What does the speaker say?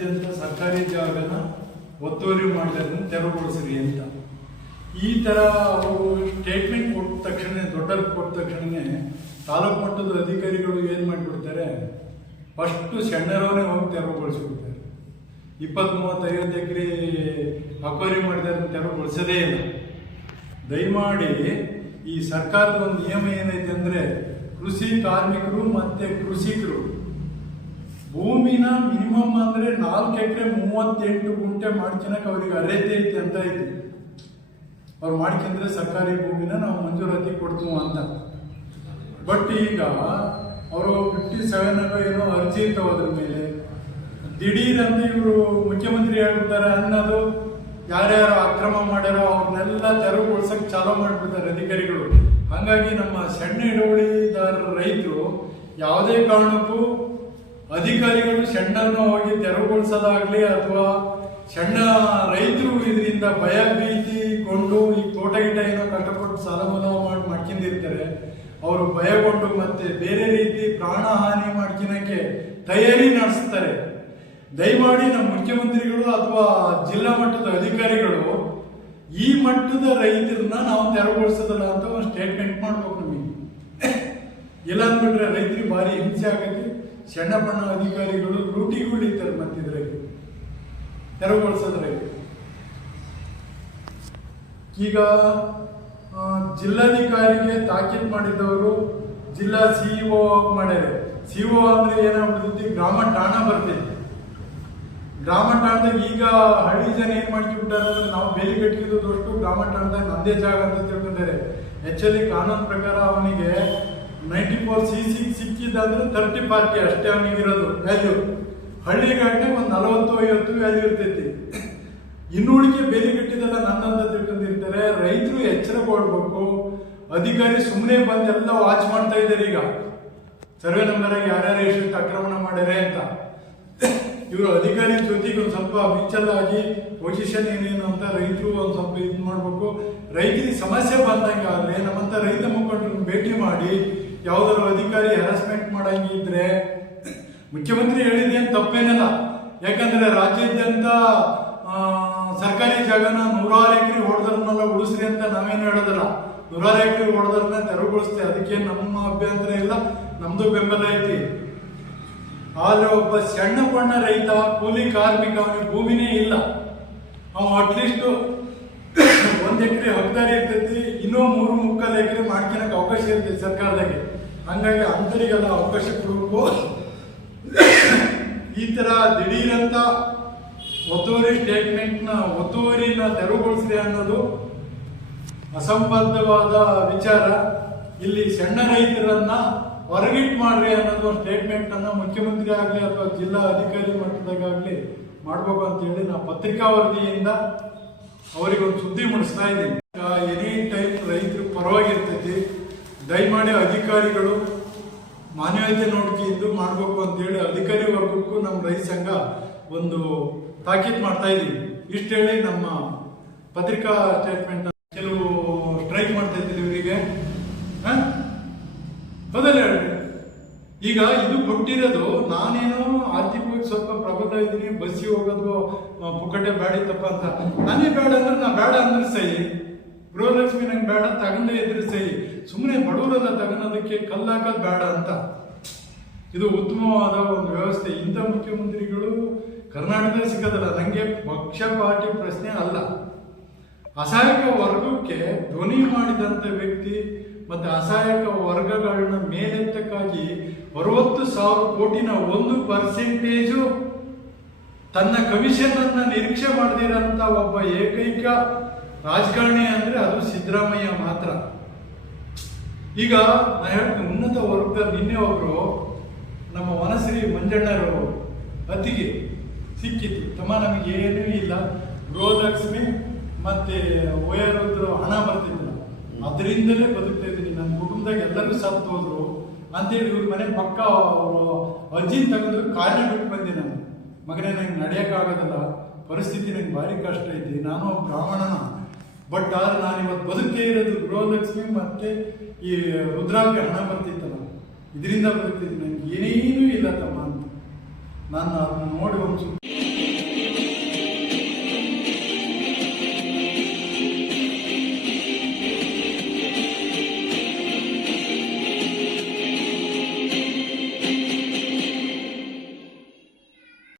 ಇದ್ದಂಥ ಸರ್ಕಾರಿ ಜಾಗನ ಒತ್ತುವರಿ ಮಾಡಿದ್ರೆ ತೆರವುಗೊಳಿಸ್ರಿ ಅಂತ ಈ ಥರ ಅವರು ಸ್ಟೇಟ್ಮೆಂಟ್ ಕೊಟ್ಟ ತಕ್ಷಣ ದೊಡ್ಡವ್ರಿಗೆ ಕೊಟ್ಟ ತಕ್ಷಣವೇ ತಾಲೂಕು ಮಟ್ಟದ ಅಧಿಕಾರಿಗಳು ಏನು ಮಾಡಿಬಿಡ್ತಾರೆ, ಫಸ್ಟು ಸಣ್ಣರವರೇ ಹೋಗಿ ತೆರವುಗೊಳಿಸ್ಬಿಡ್ತಾರೆ. 20-30-50 ಎಕರೆ ಅಕ್ವೈರಿ ಮಾಡಿದ್ರೆ ತೆರವುಗೊಳಿಸೋದೇ ಇಲ್ಲ. ದಯಮಾಡಿ ಈ ಸರ್ಕಾರದ ಒಂದು ನಿಯಮ ಏನೈತೆ ಅಂದರೆ, ಕೃಷಿ ಕಾರ್ಮಿಕರು ಮತ್ತು ಕೃಷಿಕರು ಭೂಮಿನ ಮಿನಿಮಮ್ ಅಂದರೆ 4 ಎಕರೆ 38 ಗುಂಟೆ ಮಾಡ್ಕೊಳಕ್ಕೆ ಅವ್ರಿಗೆ ಅರ್ಹತೆ ಐತೆ ಅಂತ ಐತಿ. ಅವ್ರು ಮಾಡ್ಕೊಂಡ್ರೆ ಸರ್ಕಾರಿ ಭೂಮಿನ ನಾವು ಮಂಜೂರಾತಿ ಕೊಡ್ತೀವಿ ಅಂತ. ಬಟ್ ಈಗ ಅವರು 57 ಏನೋ ಅರ್ಜಿ ಇರ್ತಾವೆ ಅದ್ರ ಮೇಲೆ. ದಿಢೀರಂತ ಇವರು ಮುಖ್ಯಮಂತ್ರಿ ಹೇಳ್ಬಿಡ್ತಾರೆ ಅನ್ನೋದು, ಯಾರ್ಯಾರು ಅಕ್ರಮ ಮಾಡ್ಯಾರೋ ಅವ್ರನ್ನೆಲ್ಲ ತೆರವುಗೊಳಿಸಕ್ಕೆ ಚಾಲೂ ಮಾಡಿಬಿಡ್ತಾರೆ ಅಧಿಕಾರಿಗಳು. ಹಾಗಾಗಿ ನಮ್ಮ ಸಣ್ಣ ಹಿಡುವಳಿದಾರರ ರೈತರು ಯಾವುದೇ ಕಾರಣಕ್ಕೂ ಅಧಿಕಾರಿಗಳು ಸಣ್ಣನ್ನು ಹೋಗಿ ತೆರವುಗೊಳಿಸೋದಾಗ್ಲಿ ಅಥವಾ ಸಣ್ಣ ರೈತರು ಇದರಿಂದ ಭಯ ಭೀತಿಗೊಂಡು ಈ ತೋಟ ಗಿಟ ಏನೋ ಕಷ್ಟಪಟ್ಟು ಸಾಲ ಮಾಡಿ ಮಾಡ್ಕೊಂಡಿರ್ತಾರೆ, ಅವರು ಭಯಗೊಂಡು ಮತ್ತೆ ಬೇರೆ ರೀತಿ ಪ್ರಾಣ ಹಾನಿ ಮಾಡ್ಕೊಳಕ್ಕೆ ತಯಾರಿ ನಡೆಸ್ತಾರೆ. ದಯಮಾಡಿ ನಮ್ಮ ಮುಖ್ಯಮಂತ್ರಿಗಳು ಅಥವಾ ಜಿಲ್ಲಾ ಮಟ್ಟದ ಅಧಿಕಾರಿಗಳು ಈ ಮಟ್ಟದ ರೈತರನ್ನ ನಾವು ತೆರವುಗೊಳಿಸೋದಲ್ಲ ಅಂತ ಒಂದು ಸ್ಟೇಟ್ಮೆಂಟ್ ಮಾಡ್ಬೇಕು ನಮಗೆ. ಇಲ್ಲ ಅಂದ್ಬಿಟ್ರೆ ರೈತರಿಗೆ ಭಾರಿ ಹಿಂಸೆ ಆಗತ್ತೆ. ಸಣ್ಣ ಪಣ್ಣ ಅಧಿಕಾರಿಗಳು ಲೂಟಿಗಳಿರ್ತಾರೆ ಮತ್ತಿದ್ರಾಗ ತೆರವುಗೊಳಿಸೋದ್ರಾಗ. ಈಗ ಜಿಲ್ಲಾಧಿಕಾರಿಗೆ ತಾಕೀತು ಮಾಡಿದವರು ಜಿಲ್ಲಾ ಸಿಇಒ ಮಾಡ್ಯಾರ. ಸಿಇಒ ಅಂದ್ರೆ ಏನಾಗ್ಬಿಡ್ತೈತಿ, ಗ್ರಾಮ ಠಾಣ ಬರ್ತೈತಿ. ಗ್ರಾಮ ಠಾಣದಾಗ ಈಗ ಹಳ್ಳಿ ಜನ ಏನ್ ಮಾಡ್ಕೊಂಡ್ಬಿಟ್ಟಾರೆ ಅಂದ್ರೆ, ನಾವು ಬೇಲಿ ಕಟ್ಟಿದ್ದಷ್ಟು ಗ್ರಾಮ ಠಾಣದಾಗ ನಂದೇ ಜಾಗ ಅಂತ ತಿಳ್ಕೊಂಡಾರೆ. ಆಕ್ಚುಲಿ ಕಾನೂನು ಪ್ರಕಾರ ಅವನಿಗೆ 94cc ಸಿಕ್ಕಿದಂದ್ರೆ 30-40 ಅಷ್ಟೇ ಅವನಿಗಿರೋದು ವ್ಯಾಲ್ಯೂ. ಹಳ್ಳಿಗಾಡ್ನೆ ಒಂದು 40-50 ವ್ಯಾಲ್ಯೂ ಇರ್ತೈತಿ. ಇನ್ನುಳಿಕೆ ಬೇಲಿ ಕಟ್ಟಿದೆಲ್ಲ ನನ್ನಂತ ತಿಳ್ಕೊಂಡಿರ್ತಾರೆ. ರೈತರು ಎಚ್ಚರಗೊಳ್ಬೇಕು. ಅಧಿಕಾರಿ ಸುಮ್ಮನೆ ಬಂದೆಲ್ಲ ವಾಚ್ ಮಾಡ್ತಾ ಇದ್ದಾರೆ. ಈಗ ಸರ್ವೆ ನಂಬರ್ ಆಗಿ ಯಾರ್ಯಾರು ಎಷ್ಟು ಆಕ್ರಮಣ ಮಾಡ್ಯಾರೆ ಅಂತ. ಇವರು ಅಧಿಕಾರಿ ಜೊತೆಗೆ ಒಂದು ಸ್ವಲ್ಪ ಮ್ಯೂಚುವಲ್ ಆಗಿ ಪೊಸಿಷನ್ ಏನೇನು ಅಂತ ರೈತರು ಒಂದು ಸ್ವಲ್ಪ ಇದು ಮಾಡಬೇಕು. ರೈತರಿಗೆ ಸಮಸ್ಯೆ ಬಂದಂಗೆ ಆದರೆ ನಮ್ಮಂತ ರೈತ ಮುಖಂಡರನ್ನು ಭೇಟಿ ಮಾಡಿ ಯಾವ್ದಾದ್ರು ಅಧಿಕಾರಿ ಹ್ಯಾರಸ್ಮೆಂಟ್ ಮಾಡಂಗಿದ್ರೆ ಮುಖ್ಯಮಂತ್ರಿ ಹೇಳಿದ್ದೇನು ತಪ್ಪೇನಲ್ಲ. ಯಾಕಂದ್ರೆ ರಾಜ್ಯಾದ್ಯಂತ ಸರ್ಕಾರಿ ಜಾಗನ 100 ಎಕರೆ ಹೊಡೆದ್ರನ್ನೆಲ್ಲ ಉಳಿಸ್ರಿ ಅಂತ ನಾವೇನು ಹೇಳೋದಿಲ್ಲ. 100 ಎಕರೆ ಹೊಡೆದ್ರನ್ನ ತೆರವುಗೊಳಿಸ್ತೇವೆ, ಅದಕ್ಕೆ ನಮ್ಮ ಅಭ್ಯಂತರ ಇಲ್ಲ, ನಮ್ದು ಬೆಂಬಲ ಐತಿ. ಆದ್ರೆ ಒಬ್ಬ ಸಣ್ಣ ಪಣ್ಣ ರೈತ ಕೂಲಿ ಕಾರ್ಮಿಕ ಅವನಿಗೆ ಭೂಮಿನೇ ಇಲ್ಲ. ಅವ ಅಟ್ಲೀಸ್ಟ್ 1 ಎಕರೆ ಹಕ್ದಾರಿ ಇರ್ತೈತಿ, ಇನ್ನೂ 3-3/4 ಎಕರೆ ಮಾಡ್ಕೊಳಕ್ಕೆ ಅವಕಾಶ ಇರ್ತೈತಿ ಸರ್ಕಾರದಾಗೆ. ಹಂಗಾಗಿ ಅಂತರಿಗೆಲ್ಲ ಅವಕಾಶ ಕೊಡಬೇಕು. ಈ ತರ ದಿಢೀರಂತ ಒತ್ತುವರಿ ಸ್ಟೇಟ್ಮೆಂಟ್ನ ಒತ್ತುವರಿನ ತೆರವುಗೊಳಿಸಿದೆ ಅನ್ನೋದು ಅಸಂಬದ್ಧವಾದ ವಿಚಾರ. ಇಲ್ಲಿ ಸಣ್ಣ ರೈತರನ್ನ ಹೊರಗಿಟ್ಟು ಮಾಡ್ರಿ ಅನ್ನೋದು ಒಂದು ಸ್ಟೇಟ್ಮೆಂಟ್ ಅನ್ನ ಮುಖ್ಯಮಂತ್ರಿ ಆಗಲಿ ಅಥವಾ ಜಿಲ್ಲಾ ಅಧಿಕಾರಿ ಮಟ್ಟದಾಗಲಿ ಮಾಡ್ಬೇಕು ಅಂತ ಹೇಳಿ ನಾವು ಪತ್ರಿಕಾ ವರದಿಯಿಂದ ಅವರಿಗೆ ಒಂದು ಸುದ್ದಿ ಮುಡಿಸ್ತಾ ಇದ್ದೀನಿ. ಎನಿ ಟೈಮ್ ರೈತರು ಪರವಾಗಿರ್ತೈತಿ. ದಯಮಾಡಿ ಅಧಿಕಾರಿಗಳು ಮಾನವೀಯತೆ ನೋಡ್ಕೊಂಡು ಮಾಡ್ಬೇಕು ಅಂತೇಳಿ ಅಧಿಕಾರಿ ವರ್ಗಕ್ಕೂ ನಮ್ಮ ರೈತ ಸಂಘ ಒಂದು ತಾಕೀತು ಮಾಡ್ತಾ ಇದ್ದೀವಿ. ಇಷ್ಟು ಹೇಳಿ ನಮ್ಮ ಪತ್ರಿಕಾ ಸ್ಟೇಟ್ಮೆಂಟ್. ಕೆಲವು ಸ್ಟ್ರೈಕ್ ಮಾಡ್ತಾ ಇದ್ದೀವಿ ಇವರಿಗೆ. ಹೌದಲ್ಲ ಹೇಳಿ. ಈಗ ಇದು ಕೊಟ್ಟಿರೋದು ನಾನೇನೋ ಆರ್ಥಿಕವಾಗಿ ಸ್ವಲ್ಪ ಪ್ರಬಲ ಇದ್ದೀನಿ, ಬಸ್ಸಿಗೆ ಹೋಗೋದು ಪುಕ್ಕಟೆ ಬೇಡಿತ್ತಪ್ಪ ಅಂತ. ನಾನೇ ಬೇಡ ಅಂದ್ರೆ ನಾ ಬೇಡ ಅಂದ್ರೆ ಸಹಿ, ಗೃಹಲಕ್ಷ್ಮಿ ನಂಗೆ ಬೇಡ ತಗೊಂಡೇ ಇದ್ರೆ ಸಹಿ. ಸುಮ್ಮನೆ ಬಡವರೆಲ್ಲ ತಗೊಳೋದಕ್ಕೆ ಕಲ್ಲಾಕೋದು ಬೇಡ ಅಂತ. ಇದು ಉತ್ತಮವಾದ ಒಂದು ವ್ಯವಸ್ಥೆ. ಇಂಥ ಮುಖ್ಯಮಂತ್ರಿಗಳು ಕರ್ನಾಟಕದಲ್ಲಿ ಸಿಗೋದಲ್ಲ. ನನಗೆ ಪಕ್ಷಪಾತಿ ಪ್ರಶ್ನೆ ಅಲ್ಲ. ಅಸಹಾಯಕ ವರ್ಗಕ್ಕೆ ಧ್ವನಿ ಮಾಡಿದಂಥ ವ್ಯಕ್ತಿ ಮತ್ತೆ ಅಸಹಾಯಕ ವರ್ಗಗಳನ್ನ ಮೇಲೆತ್ತಕ್ಕಾಗಿ 60,000 ಕೋಟಿನ 1% ತನ್ನ ಕಮಿಷನ್ ಅನ್ನ ನಿರೀಕ್ಷೆ ಮಾಡದಿರಂತ ಒಬ್ಬ ಏಕೈಕ ರಾಜಕಾರಣಿ ಅಂದ್ರೆ ಅದು ಸಿದ್ದರಾಮಯ್ಯ ಮಾತ್ರ. ಈಗ ನಾ ಹೇಳ್ತೀನಿ, ಉನ್ನತ ವರ್ಗದ ನಿನ್ನೆ ಒಬ್ರು ನಮ್ಮ ವನಶ್ರೀ ಮಂಜಣ್ಣರು ಅತಿಗೆ ಸಿಕ್ಕಿತ್ತು. ತಮ್ಮ ನಮಗೆ ಏನೂ ಇಲ್ಲ, ಗೃಹಲಕ್ಷ್ಮಿ ಮತ್ತೆ ಓಯರುದ್ರು ಹಣ ಬರ್ತಿದ್ರು, ಅದರಿಂದಲೇ ಬದುಕ್ತಾ ಇದ್ದೀನಿ, ನನ್ನ ಕುಟುಂಬದಾಗ ಎಲ್ಲರೂ ಸತ್ತು ಹೋದ್ರು ಅಂತೇಳಿ ಇವ್ರ ಮನೆ ಪಕ್ಕ ಅವರು ಅಜ್ಜಿನ ತಗೊಂಡ್ರು. ಕಾರಣ ಬಿಟ್ಟು ಬಂದೆ ನಾನು, ಮಗನೇ ನಂಗೆ ನಡೆಯೋಕ್ಕಾಗೋದಿಲ್ಲ, ಪರಿಸ್ಥಿತಿ ನಂಗೆ ಭಾರಿ ಕಷ್ಟ ಐತಿ, ನಾನು ಬ್ರಾಹ್ಮಣನ, ಬಟ್ ಆದ್ರೆ ನಾನು ಇವತ್ತು ಬದುಕೇ ಇರೋದು ಗೃಹಲಕ್ಷ್ಮಿ ಮತ್ತೆ ಈ ರುದ್ರಾಂಗೆ ಹಣ ಬರ್ತಿತ್ತಲ್ಲ, ಇದರಿಂದ ಬದುಕ್ತಿದ್ದೀನಿ, ನಂಗೆ ಏನೇನೂ ಇಲ್ಲ ತಮ್ಮ ಅಂತ. ನಾನು ಅದನ್ನ ನೋಡಿ ಒಂದು